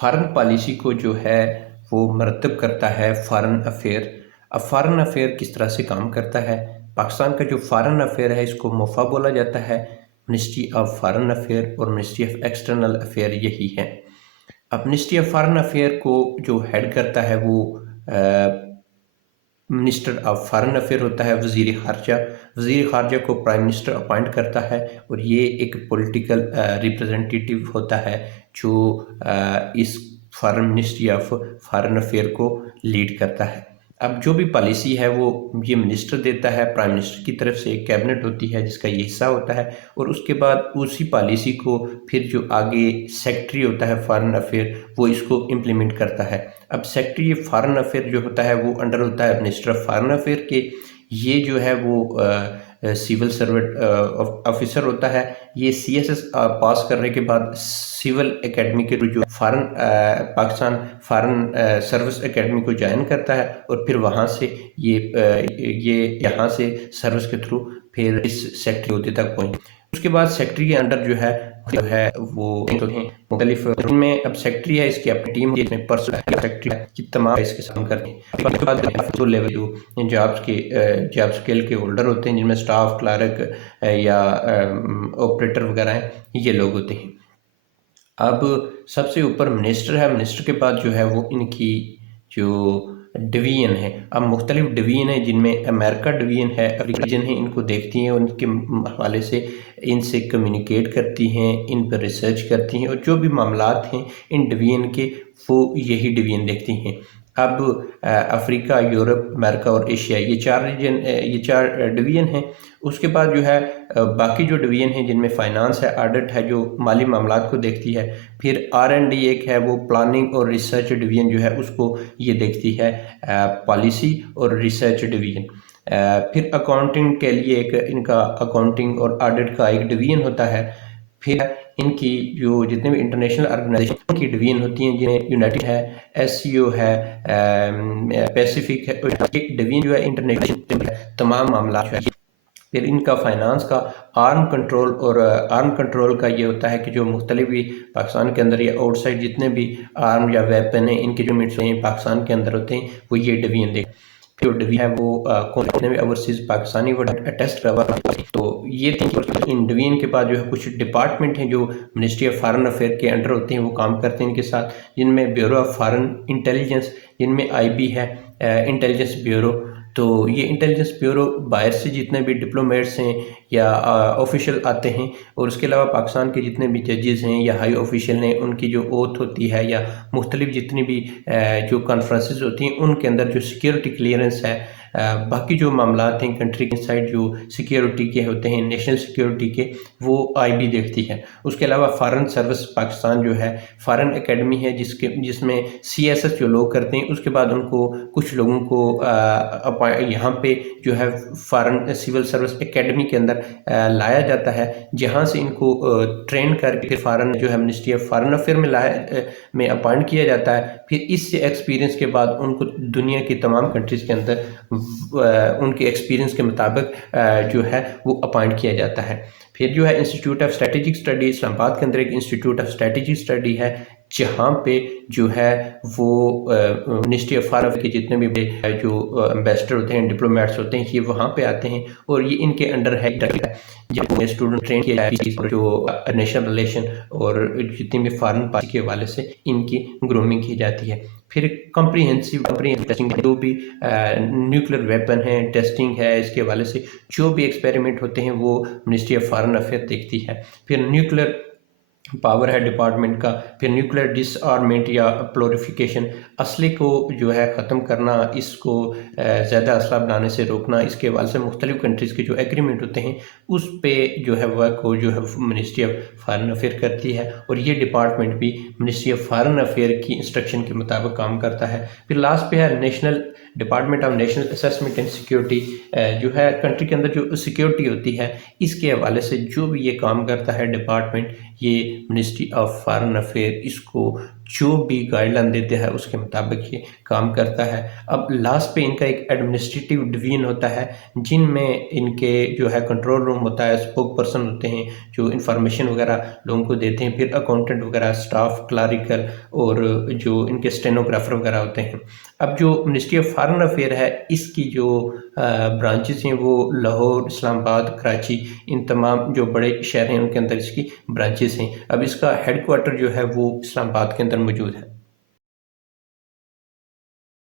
Foreign policy کو جو ہے وہ مرتب کرتا ہے فارن افیئر۔ اب فارن افیئر کس طرح سے کام کرتا ہے؟ پاکستان کا جو فارن افیئر ہے اس کو موفا بولا جاتا ہے، منسٹری آف فارن افیئر اور منسٹری آف ایکسٹرنل افیئر یہی ہے۔ اب منسٹری آف فارن افیئر کو جو ہیڈ کرتا ہے وہ منسٹر آف فارن افیئر ہوتا ہے، وزیر خارجہ۔ وزیر خارجہ کو پرائم منسٹر اپوائنٹ کرتا ہے اور یہ ایک پولیٹیکل ریپرزنٹیٹیو ہوتا ہے جو اس foreign ministry of foreign affair کو لیڈ کرتا ہے۔ اب جو بھی پالیسی ہے وہ یہ منسٹر دیتا ہے، پرائم منسٹر کی طرف سے ایک کیبنٹ ہوتی ہے جس کا یہ حصہ ہوتا ہے، اور اس کے بعد اسی پالیسی کو پھر جو آگے سیکٹری ہوتا ہے فارن افیئر وہ اس کو امپلیمنٹ کرتا ہے۔ اب سیکٹری فارن افیئر جو ہوتا ہے وہ انڈر ہوتا ہے منسٹر آف فارن افیئر کے۔ یہ جو ہے وہ سول سروٹ آفیسر ہوتا ہے۔ یہ سی ایس ایس پاس کرنے کے بعد سول اکیڈمی کے جو پاکستان فارن سروس اکیڈمی کو جوائن کرتا ہے، اور پھر وہاں سے یہ یہاں سے سروس کے تھرو پھر اس سیکٹری عہدے تک پہنچ۔ اس کے بعد سیکٹری کے انڈر جو ہے وہ مختلف میں اب سیکٹری ہے، اس کی اپنی ٹیم ہے، پرسنل سیکٹری ہے، یہ تمام اس کے ساتھ کرتے ہیں۔ اس کے بعد دو لیول جو جاب اسکیل کے ہولڈر ہوتے ہیں جن میں سٹاف، کلارک یا آپریٹر وغیرہ ہیں، یہ لوگ ہوتے ہیں۔ اب سب سے اوپر منسٹر ہے، منسٹر کے بعد جو ہے وہ ان کی جو ڈویژن ہے، اب مختلف ڈویژن ہیں جن میں امریکہ ڈویژن ہے، افریقہ ڈویژن ہے، ان کو دیکھتی ہیں، ان کے حوالے سے ان سے کمیونیکیٹ کرتی ہیں، ان پر ریسرچ کرتی ہیں، اور جو بھی معاملات ہیں ان ڈویژن کے وہ یہی ڈویژن دیکھتی ہیں۔ اب افریقہ، یورپ، امریکہ اور ایشیا، یہ چار ڈویژن ہیں۔ اس کے بعد جو ہے باقی جو ڈویژن ہیں جن میں فائنانس ہے، آڈٹ ہے جو مالی معاملات کو دیکھتی ہے، پھر آر این ڈی ایک ہے وہ پلاننگ اور ریسرچ ڈویژن جو ہے اس کو یہ دیکھتی ہے، پالیسی اور ریسرچ ڈویژن۔ پھر اکاؤنٹنگ کے لیے ایک ان کا اکاؤنٹنگ اور آڈٹ کا ایک ڈویژن ہوتا ہے۔ پھر ان کی جو جتنے بھی انٹرنیشنل آرگنائزیشن کی ڈویژن ہوتی ہیں جنہیں یونائٹڈ ہے، ایس سی او ہے، پیسیفک ہے، ایک ڈویژن جو ہے انٹرنیشنل تمام معاملات ہے۔ پھر ان کا فائنانس کا آرم کنٹرول، اور آرم کنٹرول کا یہ ہوتا ہے کہ جو مختلف بھی پاکستان کے اندر یا آؤٹ سائڈ جتنے بھی آرم یا ویپن ہیں ان کے جو مٹس ہیں پاکستان کے اندر ہوتے ہیں وہ یہ ڈویژن دیکھ۔ جو ڈویژن ہے وہ جتنے بھی اوورسیز پاکستانی وہ ٹیسٹ کروا، تو یہ تھی کہ ان ڈویژن کے بعد جو ہے کچھ ڈپارٹمنٹ ہیں جو منسٹری آف فارن افیئر کے انڈر ہوتے ہیں، وہ کام کرتے ہیں ان کے ساتھ، جن میں بیورو آف فارن انٹیلیجنس، جن میں آئی بی ہے، انٹیلیجنس بیورو۔ تو یہ انٹیلیجنس بیورو باہر سے جتنے بھی ڈپلومیٹس ہیں یا آفیشل آتے ہیں، اور اس کے علاوہ پاکستان کے جتنے بھی ججز ہیں یا ہائی آفیشل ہیں ان کی جو اوتھ ہوتی ہے، یا مختلف جتنی بھی جو کانفرنسز ہوتی ہیں ان کے اندر جو سیکیورٹی کلیئرنس ہے، باقی جو معاملات ہیں کنٹری کے سائڈ جو سیکیورٹی کے ہوتے ہیں، نیشنل سیکیورٹی کے، وہ آئی بی دیکھتی ہے۔ اس کے علاوہ فارن سروس پاکستان جو ہے فارن اکیڈمی ہے جس میں سی ایس ایس جو لوگ کرتے ہیں، اس کے بعد ان کو کچھ لوگوں کو یہاں پہ جو ہے فارن سول سروس اکیڈمی کے اندر لایا جاتا ہے، جہاں سے ان کو ٹرین کر کے فارن جو ہے منسٹری آف فارن افیئر میں اپوائنٹ کیا جاتا ہے۔ پھر اس سے ایکسپیرینس کے بعد ان کو دنیا کی تمام کنٹریز کے اندر ان کے ایکسپیرینس کے مطابق جو ہے وہ اپوائنٹ کیا جاتا ہے۔ پھر جو ہے انسٹیٹیوٹ آف اسٹریٹجک اسٹڈی، اسلام آباد کے اندر ایک انسٹیٹیوٹ آف اسٹریٹجک اسٹڈی ہے، جہاں پہ جو ہے وہ منسٹری آف فارن افیئر کے جتنے بھی جو امبیسڈر ہوتے ہیں، ڈپلومیٹس ہوتے ہیں، یہ وہاں پہ آتے ہیں، اور یہ ان کے انڈر ہے جب اسٹوڈنٹ ٹرین کیا جائے، جو نیشنل ریلیشن اور جتنی بھی فارن پالیسی کے حوالے سے ان کی گرومنگ کی جاتی ہے۔ پھر کمپریہنسو ٹیسٹنگ، جو بھی نیوکلیر ویپن ہے ٹیسٹنگ ہے، اس کے حوالے سے جو بھی ایکسپیریمنٹ ہوتے ہیں وہ منسٹری آف فارن افیئر دیکھتی ہے۔ پھر نیوکلیر پاور ہے ڈپارٹمنٹ کا، پھر نیوکلیر ڈس آرمنٹ یا پلوریفیکیشن، اسلحے کو جو ہے ختم کرنا، اس کو زیادہ اسلحہ بنانے سے روکنا، اس کے حوالے سے مختلف کنٹریز کے جو ایگریمنٹ ہوتے ہیں اس پہ جو ہے ورک کو جو ہے منسٹری آف فارن افیئر کرتی ہے، اور یہ ڈپارٹمنٹ بھی منسٹری آف فارن افیئر کی انسٹرکشن کے مطابق کام کرتا ہے۔ پھر لاسٹ پہ ہے national department of national assessment and security, جو ہے کنٹری کے اندر جو سیکیورٹی ہوتی ہے اس کے حوالے سے جو بھی یہ کام کرتا ہے ڈپارٹمنٹ، یہ منسٹری آف فارن افیئر اس کو جو بھی گائیڈ لائن دیتے ہیں اس کے مطابق یہ کام کرتا ہے۔ اب لاسٹ پہ ان کا ایک ایڈمنسٹریٹو ڈویژن ہوتا ہے، جن میں ان کے جو ہے کنٹرول روم ہوتا ہے، اسپوک پرسن ہوتے ہیں جو انفارمیشن وغیرہ لوگوں کو دیتے ہیں، پھر اکاؤنٹنٹ وغیرہ، اسٹاف، کلریکل، اور جو ان کے اسٹینوگرافر وغیرہ ہوتے ہیں۔ اب جو منسٹری آف فارن افیئر ہے، اس کی جو برانچز ہیں وہ لاہور، اسلام آباد، کراچی، ان تمام جو بڑے شہر ہیں ان کے اندر اس کی برانچز ہیں۔ اب اس کا ہیڈ کوارٹر جو ہے وہ اسلام آباد کے اندر موجود ہے۔